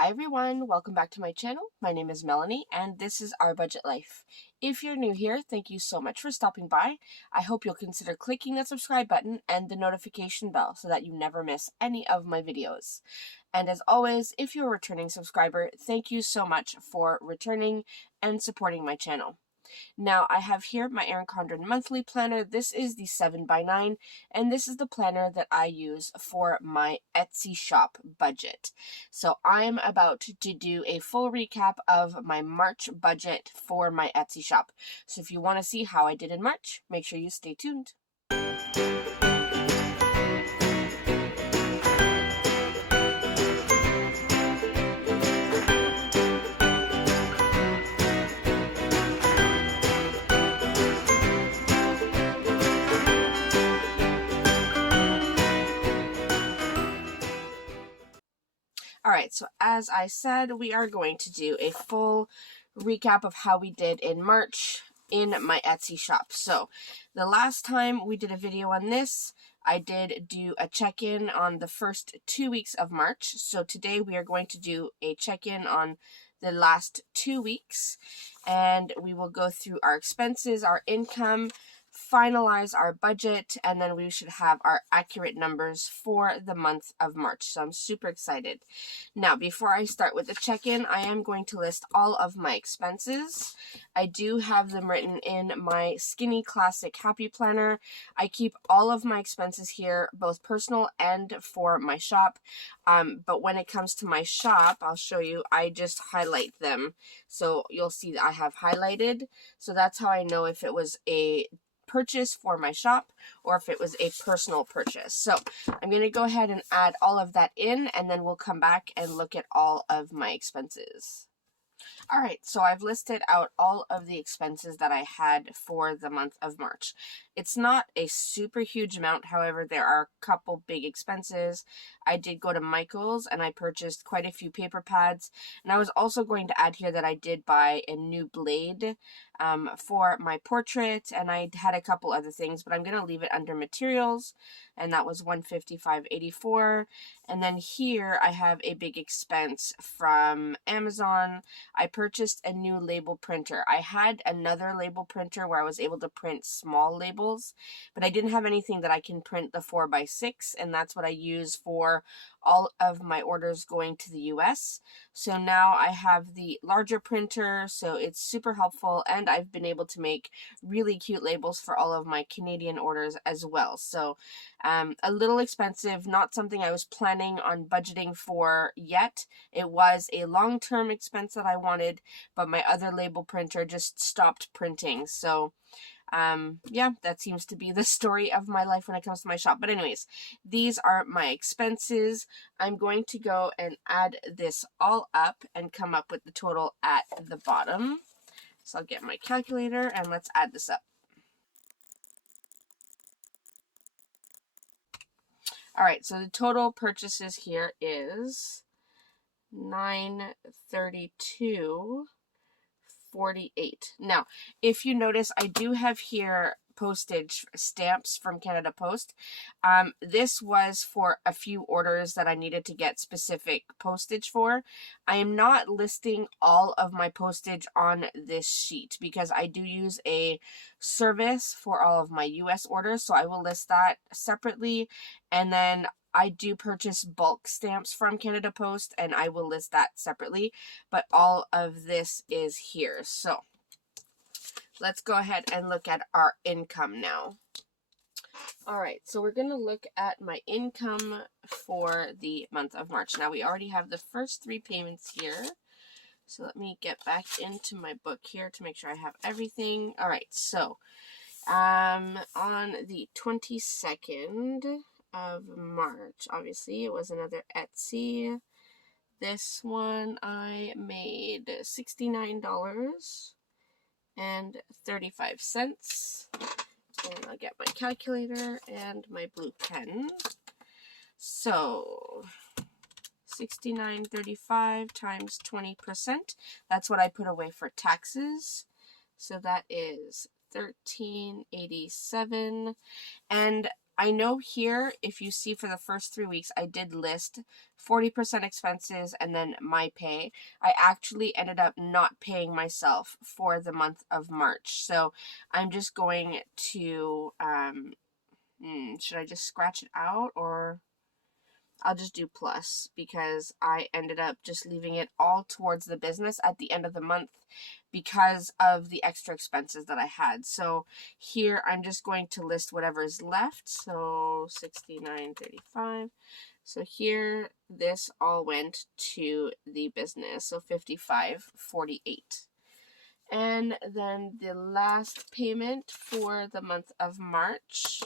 Hi everyone, welcome back to my channel. My name is Melanie and this is Our Budget Life. If you're new here, thank you so much for stopping by. I hope you'll consider clicking the subscribe button and the notification bell so that you never miss any of my videos. And as always, if you're a returning subscriber, thank you so much for returning and supporting my channel. Now I have here my Erin Condren monthly planner. This is the 7x9 and this is the planner that I use for my Etsy shop budget. So I'm about to do a full recap of my March budget for my Etsy shop. So if you want to see how I did in March, make sure you stay tuned. Alright, so as I said, we are going to do a full recap of how we did in March in my Etsy shop. So, the last time we did a video on this, I did do a check-in on the first 2 weeks of March. So today we are going to do a check-in on the last 2 weeks, and we will go through our expenses, our income, finalize our budget, and then we should have our accurate numbers for the month of March. So I'm super excited. Now, before I start with the check-in, I am going to list all of my expenses. I do have them written in my Skinny Classic Happy Planner. I keep all of my expenses here, both personal and for my shop. But when it comes to my shop, I'll show you, I just highlight them. So you'll see that I have highlighted. So that's how I know if it was a purchase for my shop or if it was a personal purchase. So I'm going to go ahead and add all of that in, and then we'll come back and look at all of my expenses. Alright, so I've listed out all of the expenses that I had for the month of March. It's not a super huge amount, however, there are a couple big expenses. I did go to Michael's and I purchased quite a few paper pads, and I was also going to add here that I did buy a new blade for my portrait, and I had a couple other things, but I'm going to leave it under materials, and that was $155.84. And then here I have a big expense from Amazon. I purchased a new label printer. I had another label printer where I was able to print small labels, but I didn't have anything that I can print the 4x6, and that's what I use for all of my orders going to the US. So now I have the larger printer, so it's super helpful, and I've been able to make really cute labels for all of my Canadian orders as well. So a little expensive, not something I was planning on budgeting for yet. It was a long-term expense that I wanted, but my other label printer just stopped printing. So yeah, that seems to be the story of my life when it comes to my shop. But anyways, these are my expenses. I'm going to go and add this all up and come up with the total at the bottom. So I'll get my calculator and let's add this up. Alright, so the total purchases here is $932.48. Now, if you notice, I do have here postage stamps from Canada Post. This was for a few orders that I needed to get specific postage for. I am not listing all of my postage on this sheet because I do use a service for all of my US orders, so I will list that separately. And then I do purchase bulk stamps from Canada Post, and I will list that separately, but all of this is here. So let's go ahead and look at our income now. Alright, so we're going to look at my income for the month of March. Now, we already have the first 3 payments here. So let me get back into my book here to make sure I have everything. Alright, so on the 22nd of March, obviously, it was another Etsy. This one I made $69.35. And I'll get my calculator and my blue pen. So $69.35 times 20%. That's what I put away for taxes. So that is $13.87. And I know here, if you see for the first 3 weeks, I did list 40% expenses and then my pay. I actually ended up not paying myself for the month of March. So I'm just going to, should I just scratch it out, or I'll just do plus, because I ended up just leaving it all towards the business at the end of the month because of the extra expenses that I had. So here I'm just going to list whatever is left. So $69.35. So here this all went to the business. So $55.48. And then the last payment for the month of March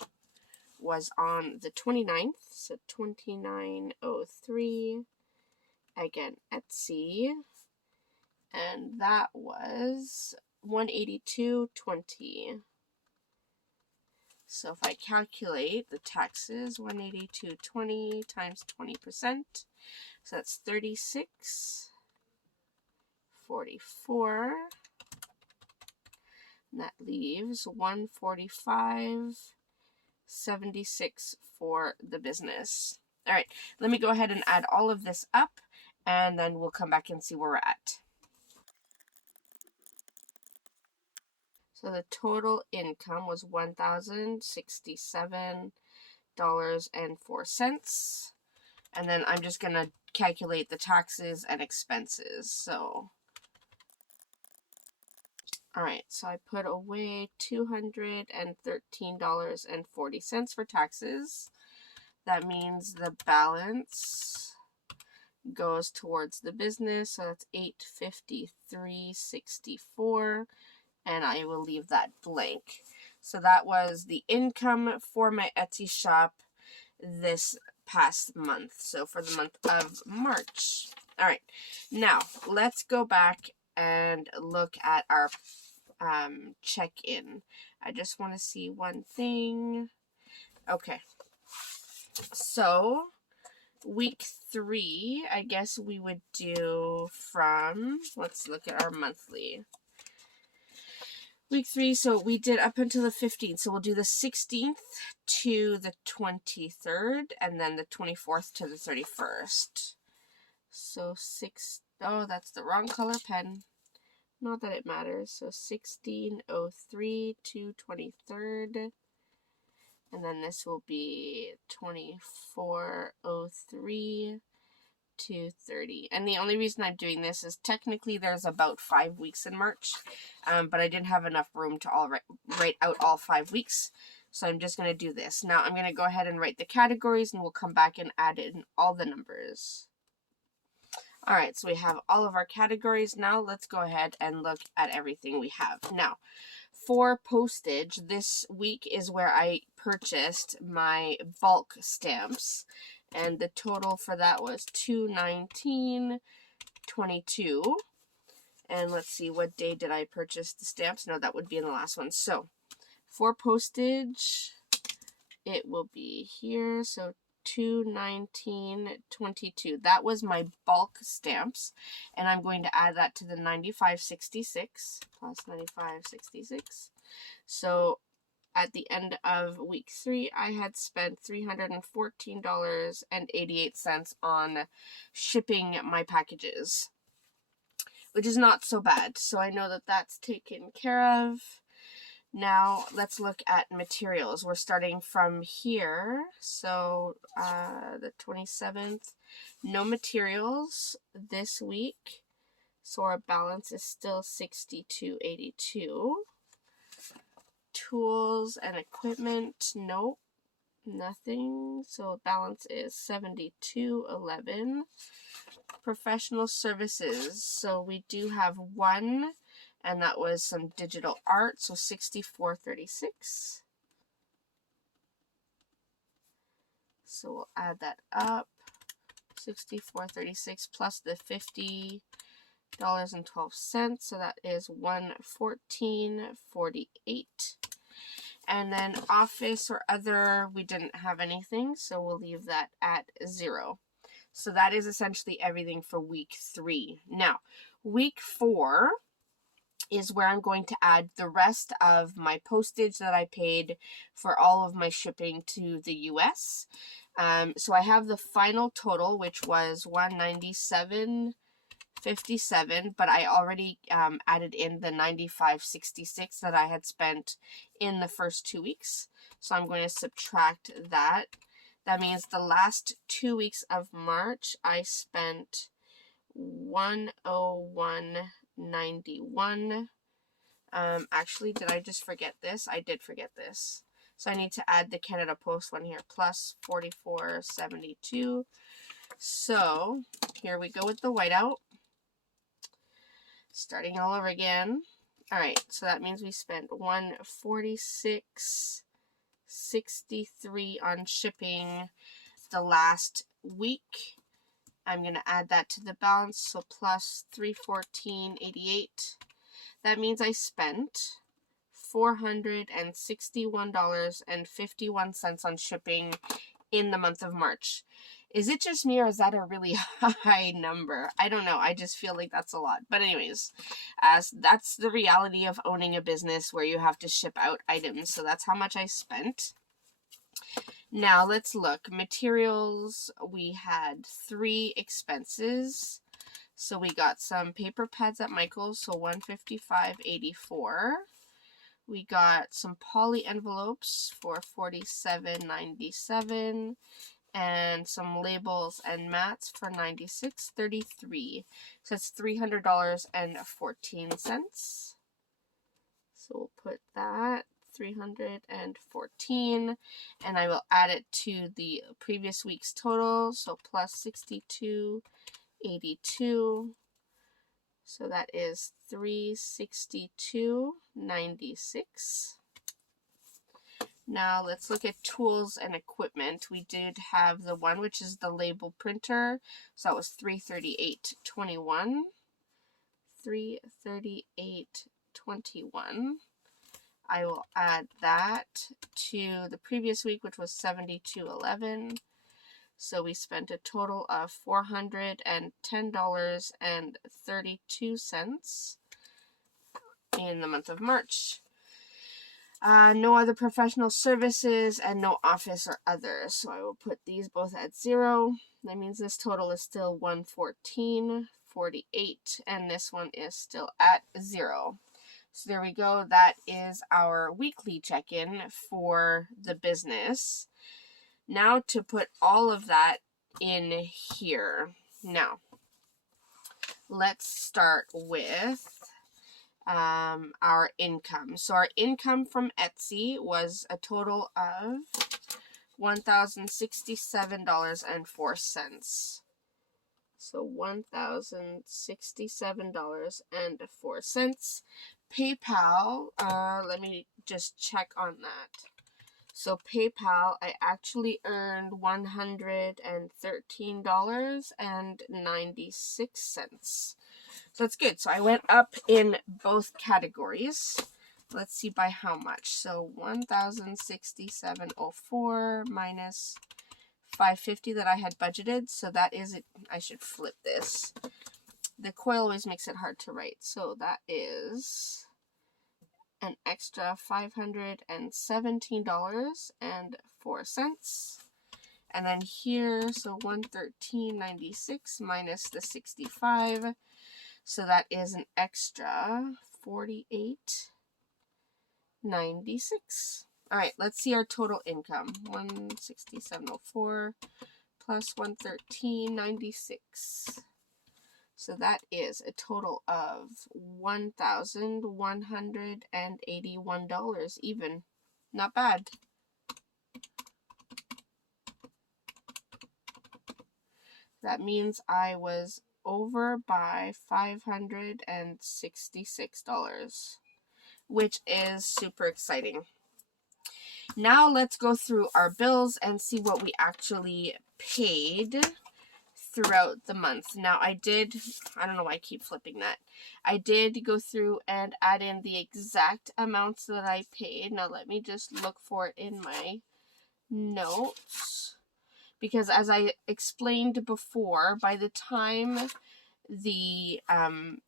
was on the 29th, so $29.03, again Etsy, and that was $182.20. So if I calculate the taxes, $182.20 times 20%, so that's $36.44, and that leaves $145.76 for the business. All right, let me go ahead and add all of this up, and then we'll come back and see where we're at. So the total income was $1,067.04. And then I'm just going to calculate the taxes and expenses. So, all right, so I put away $213.40 for taxes. That means the balance goes towards the business, so that's $853.64, and I will leave that blank. So that was the income for my Etsy shop this past month, so for the month of March. All right, now let's go back and look at our check-in. I just want to see one thing. Okay, so week 3, I guess we would do from, let's look at our monthly. Week 3, so we did up until the 15th, so we'll do the 16th to the 23rd, and then the 24th to the 31st. So oh, that's the wrong color pen. Not that it matters. So 1603 to 23rd. And then this will be 2403 to 30. And the only reason I'm doing this is technically there's about 5 weeks in March, but I didn't have enough room to write out all 5 weeks. So I'm just going to do this. Now I'm going to go ahead and write the categories, and we'll come back and add in all the numbers. All right, so we have all of our categories. Now let's go ahead and look at everything we have. Now, for postage, this week is where I purchased my bulk stamps, and the total for that was $219.22. And let's see, what day did I purchase the stamps? No, that would be in the last one. So for postage, it will be here. So $219.22. That was my bulk stamps, and I'm going to add that to the $95.66 plus $95.66. So at the end of week 3, I had spent $314.88 on shipping my packages, which is not so bad. So I know that that's taken care of. Now, let's look at materials. We're starting from here. So, the 27th, no materials this week. So, our balance is still $62.82. Tools and equipment, nope, nothing. So, balance is $72.11. Professional services. So, we do have one, and that was some digital art, so $64.36. So we'll add that up. $64.36 plus the $50.12, so that is $114.48. And then office or other, we didn't have anything, so we'll leave that at 0. So that is essentially everything for week 3. Now, week 4, is where I'm going to add the rest of my postage that I paid for all of my shipping to the US. So I have the final total, which was $197.57, but I already added in the $95.66 that I had spent in the first 2 weeks. So I'm going to subtract that. That means the last 2 weeks of March, I spent $101.91. Actually, did I just forget this? I did forget this. So I need to add the Canada Post one here, plus $44.72. So here we go with the whiteout. Starting all over again. All right, so that means we spent $146.63 on shipping the last week. I'm going to add that to the balance, so plus $314.88. That means I spent $461.51 on shipping in the month of March. Is it just me, or is that a really high number? I don't know. I just feel like that's a lot. But anyways, that's the reality of owning a business where you have to ship out items. So that's how much I spent. Now let's look. Materials, we had 3 expenses. So we got some paper pads at Michael's, so $155.84. We got some poly envelopes for $47.97. And some labels and mats for $96.33. So it's $300.14. So we'll put that, $314, and I will add it to the previous week's total, so plus $62.82. So that is $362.96. Now let's look at tools and equipment. We did have the one which is the label printer. So that was $338.21. $338.21. I will add that to the previous week, which was $72.11. So we spent a total of $410.32 in the month of March. No other professional services and no office or others. So I will put these both at 0. That means this total is still $114.48, and this one is still at 0. So there we go. That is our weekly check-in for the business. Now to put all of that in here. Now, let's start with our income. So our income from Etsy was a total of $1,067.04. So $1,067.04. PayPal, let me just check on that. So PayPal, I actually earned $113.96. So that's good. So I went up in both categories. Let's see by how much. So $1,067.04 minus $550 that I had budgeted. So that is it. I should flip this. The coil always makes it hard to write. So that is an extra $517.04. And then here, so $113.96 minus the 65. So that is an extra $48.96. All right, let's see our total income. $167.04 plus $113.96. So that is a total of $1,181 even. Not bad. That means I was over by $566, which is super exciting. Now let's go through our bills and see what we actually paid throughout the month. Now I don't know why I keep flipping that. I did go through and add in the exact amounts that I paid. Now let me just look for it in my notes. Because as I explained before, by the time the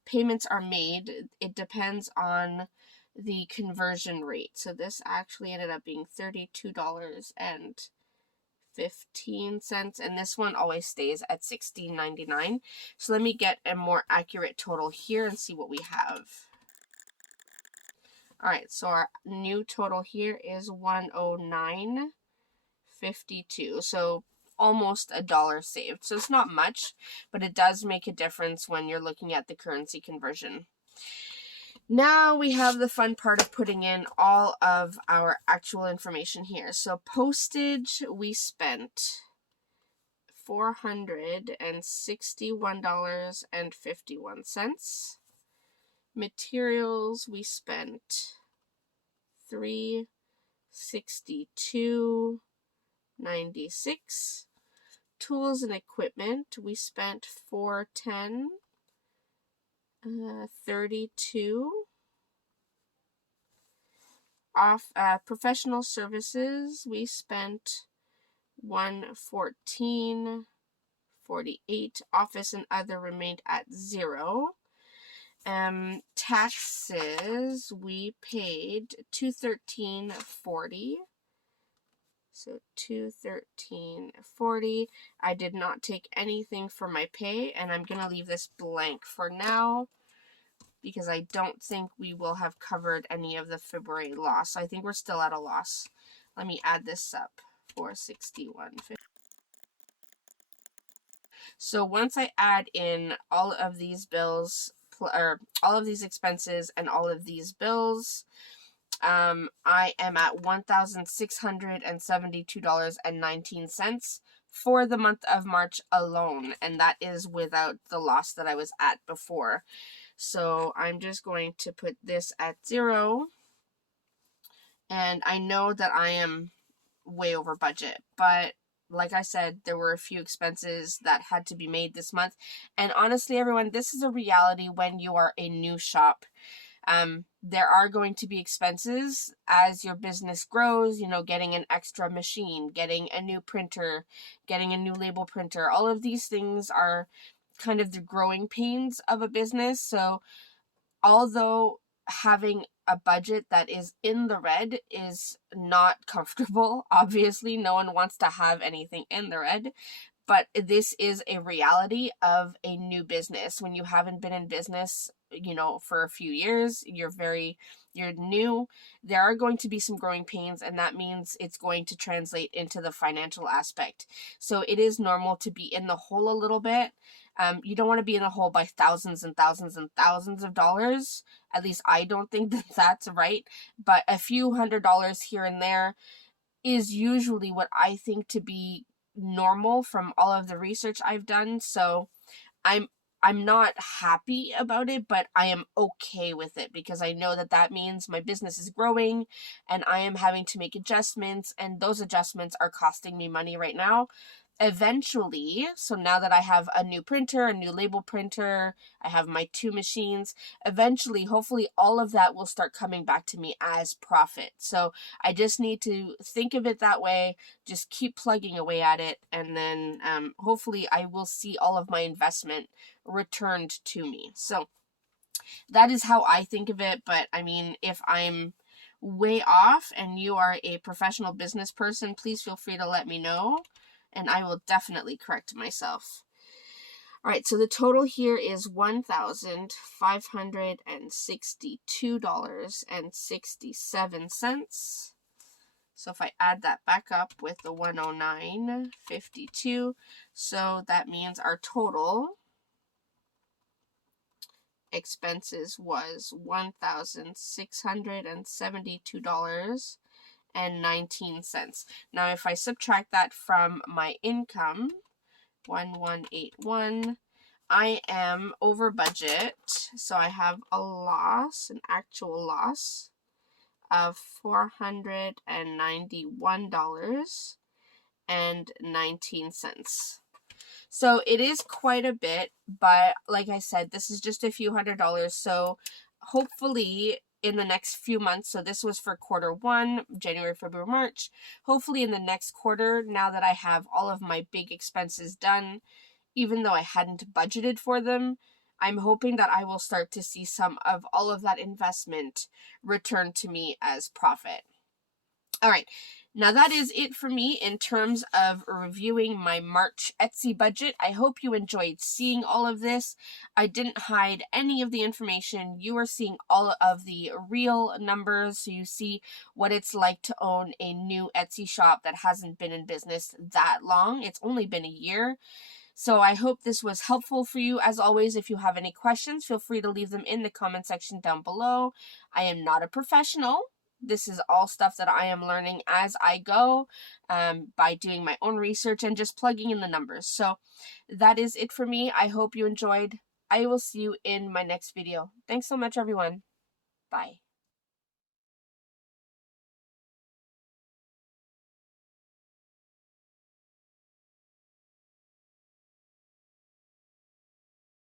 payments are made, it depends on the conversion rate. So this actually ended up being $32.15, and this one always stays at $16.99. So let me get a more accurate total here and see what we have. All right, so our new total here is $109.52. So almost $1 saved. So it's not much, but it does make a difference when you're looking at the currency conversion. Now we have the fun part of putting in all of our actual information here. So postage, we spent $461.51. Materials, we spent $362.96. Tools and equipment, we spent $410.32. Professional services, we spent $114.48. Office and other remained at $0. Taxes, we paid $213.40. So $213.40. I did not take anything for my pay, and I'm gonna leave this blank for now because I don't think we will have covered any of the February loss. So I think we're still at a loss. Let me add this up. $461.50. So once I add in all of these bills, or all of these expenses and all of these bills, I am at $1,672.19 for the month of March alone, and that is without the loss that I was at before. So I'm just going to put this at 0, and I know that I am way over budget, but like I said, there were a few expenses that had to be made this month, and honestly, everyone, this is a reality when you are a new shop. There are going to be expenses as your business grows, you know, getting an extra machine, getting a new printer, getting a new label printer. All of these things are kind of the growing pains of a business. So although having a budget that is in the red is not comfortable, obviously no one wants to have anything in the red, but this is a reality of a new business. When you haven't been in business, you know, for a few years, you're new, there are going to be some growing pains, and that means it's going to translate into the financial aspect. So it is normal to be in the hole a little bit. You don't want to be in the hole by thousands and thousands and thousands of dollars. At least I don't think that that's right. But a few $100s here and there is usually what I think to be normal from all of the research I've done. So I'm not happy about it, but I am okay with it because I know that that means my business is growing and I am having to make adjustments, and those adjustments are costing me money right now. Eventually, so now that I have a new printer, a new label printer, I have my 2 machines, eventually, hopefully all of that will start coming back to me as profit. So I just need to think of it that way, just keep plugging away at it, and then hopefully I will see all of my investment returned to me. So that is how I think of it. But I mean, if I'm way off and you are a professional business person, please feel free to let me know, and I will definitely correct myself. All right, so the total here is $1,562.67. So if I add that back up with the 109.52, so that means our total expenses was $1,672.19. Now, if I subtract that from my income, 1181, I am over budget. So I have a loss, an actual loss of $491.19. So it is quite a bit, but like I said, this is just a few $100s. So hopefully in the next few months, so this was for Q1, January, February, March, hopefully in the next quarter, now that I have all of my big expenses done, even though I hadn't budgeted for them, I'm hoping that I will start to see some of all of that investment return to me as profit. All right, now that is it for me in terms of reviewing my March Etsy budget. I hope you enjoyed seeing all of this. I didn't hide any of the information. You are seeing all of the real numbers, so you see what it's like to own a new Etsy shop that hasn't been in business that long. It's only been a year. So I hope this was helpful for you. As always, if you have any questions, feel free to leave them in the comment section down below. I am not a professional. This is all stuff that I am learning as I go, by doing my own research and just plugging in the numbers. So that is it for me. I hope you enjoyed. I will see you in my next video. Thanks so much, everyone. Bye.